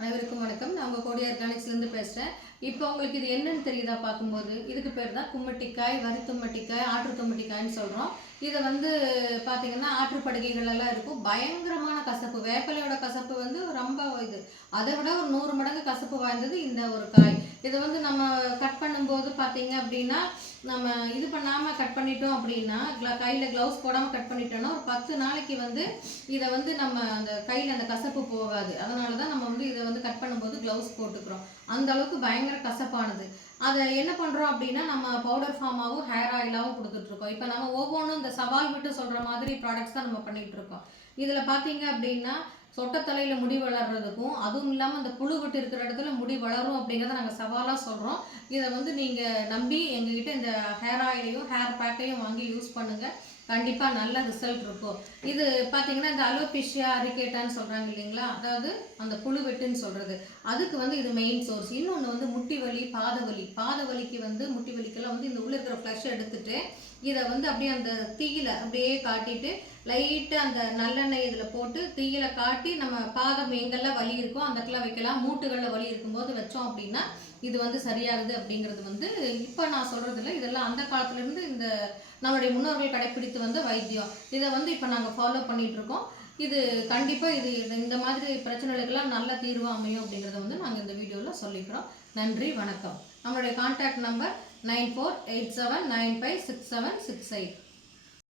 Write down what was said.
அனைவருக்கும் வணக்கம். நான் உங்கள் கோடி ஆர்கானிக்ஸ்லேருந்து பேசுகிறேன். இப்போ உங்களுக்கு இது என்னன்னு தெரியுதா பார்க்கும்போது, இதுக்கு பேர் தான் கும்மட்டிக்காய், வரித்தும்மட்டிக்காய், ஆற்றுத்தும்மட்டிக்காய்ன்னு சொல்கிறோம். இதை வந்து பார்த்தீங்கன்னா ஆற்றுப்படுகைகள் எல்லாம் இருக்கும். பயங்கரமான கசப்பு, வேப்பிலையோட கசப்பு வந்து ரொம்ப அதை விட ஒரு 100 மடங்கு கசப்பு வாய்ந்தது இந்த ஒரு காய். இதை வந்து நம்ம கட் பண்ணும்போது பார்த்தீங்க அப்படின்னா, நம்ம இது பண்ணாமல் கட் பண்ணிட்டோம் அப்படின்னா, கையில் க்ளவுஸ் போடாமல் கட் பண்ணிட்டோம்னா ஒரு 10 நாளைக்கு வந்து இதை வந்து நம்ம அந்த கையில் அந்த கசப்பு போகாது. அதனால தான் நம்ம வந்து இதை வந்து கட் பண்ணும்போது க்ளவுஸ் போட்டுக்கிறோம். அந்த அளவுக்கு பயங்கர கசப்பானது. அதை என்ன பண்ணுறோம் அப்படின்னா, நம்ம பவுடர் ஃபார்மாகவும் ஹேர் ஆயிலாகவும் கொடுத்துட்ருக்கோம். இப்போ நம்ம ஒவ்வொன்றும் இந்த சவால் விட்டு சொல்கிற மாதிரி ப்ராடக்ட்ஸ் தான் நம்ம பண்ணிகிட்ருக்கோம். இதில் பார்த்தீங்க அப்படின்னா, சொட்டத்தலையில் முடி வளர்கிறதுக்கும், அதுவும் இல்லாமல் இந்த புழு விட்டு இருக்கிற இடத்துல முடி வளரும் அப்படிங்கிறத நாங்கள் சவாலாக சொல்கிறோம். இதை வந்து நீங்கள் நம்பி எங்ககிட்ட இந்த ஹேர் ஆயிலையும் ஹேர் பேக்கையும் வாங்கி யூஸ் பண்ணுங்கள். கண்டிப்பாக நல்ல ரிசல்ட் இருக்கும். இது பார்த்தீங்கன்னா இந்த அலோபேஷியா அரிகேட்டான்னு சொல்கிறாங்க இல்லைங்களா, அதாவது அந்த புழு வெட்டுன்னு சொல்கிறது, அதுக்கு வந்து இது மெயின் சோர்ஸ். இன்னொன்று வந்து முட்டி வலி, பாத வலிக்கு வந்து முட்டி வலிக்கெல்லாம் வந்து இந்த உள்ளே இருக்கிற ஃப்ளஷ் எடுத்துட்டு இதை வந்து அப்படியே அந்த தீயில அப்படியே காட்டிட்டு லைட்டாக அந்த நல்லெண்ணெய் இதில் போட்டு தீயில காட்டி நம்ம பாதம் எங்கெல்லாம் வலி இருக்கோ அந்த இடத்துல வைக்கலாம். மூட்டுகளில் வலி இருக்கும்போது வச்சோம் அப்படின்னா இது வந்து சரியாகுது. அப்படிங்கிறது வந்து இப்போ நான் சொல்கிறதில்ல, இதெல்லாம் அந்த காலத்துலேருந்து இந்த நம்மளுடைய முன்னோர்கள் கடைப்பிடித்து வந்த வைத்தியம். இதை வந்து இப்போ நாங்கள் ஃபாலோ பண்ணிகிட்ருக்கோம். இது கண்டிப்பாக இந்த மாதிரி பிரச்சனைகளுக்கெல்லாம் நல்ல தீர்வாக அமையும் அப்படிங்கிறத வந்து நாங்கள் இந்த வீடியோவில் சொல்லிக்கிறோம். நன்றி, வணக்கம். நம்மளுடைய கான்டாக்ட் நம்பர் 9487956768.